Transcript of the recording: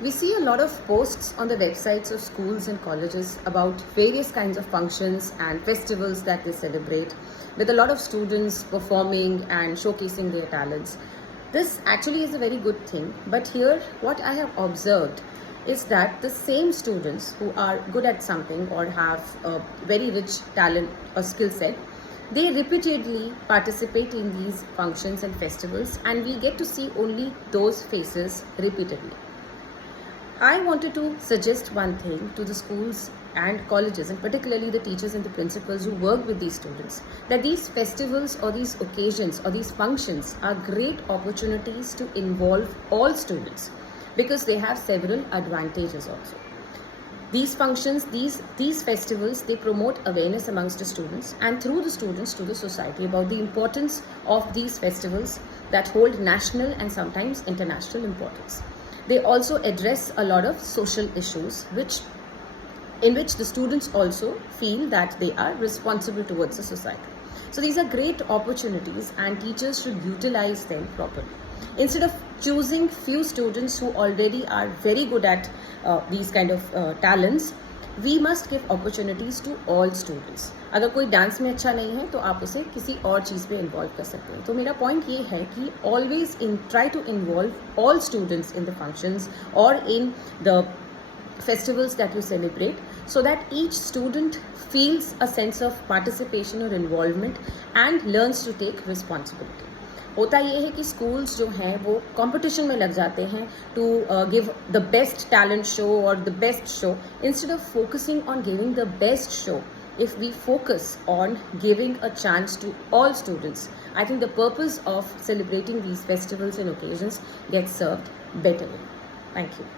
We see a lot of posts on the websites of schools and colleges about various kinds of functions and festivals that they celebrate, with a lot of students performing and showcasing their talents. This actually is a very good thing, but here what I have observed is that the same students who are good at something or have a very rich talent or skill set, they repeatedly participate in these functions and festivals, and we get to see only those faces repeatedly. I wanted to suggest one thing to the schools and colleges, and particularly the teachers and the principals who work with these students, that these festivals or these occasions or these functions are great opportunities to involve all students because they have several advantages also. These functions, these festivals, they promote awareness amongst the students and through the students to the society about the importance of these festivals that hold national and sometimes international importance. They also address a lot of social issues in which the students also feel that they are responsible towards the society. So these are great opportunities and teachers should utilize them properly. Instead of choosing few students who already are very good at these kind of talents, we must give opportunities to all students. अगर कोई dance में अच्छा नहीं है तो आप उसे किसी और चीज़ पे इन्वॉल्व कर सकते हैं. तो मेरा पॉइंट ये है कि always try to involve all students in the functions or in the festivals that you celebrate, so that each student feels a sense of participation or involvement and learns to take responsibility. होता ये है कि schools जो हैं वो competition में लग जाते हैं to give the best talent show और the best show instead of focusing on giving the best show. If we focus on giving a chance to all students, I think the purpose of celebrating these festivals and occasions gets served better. Thank you.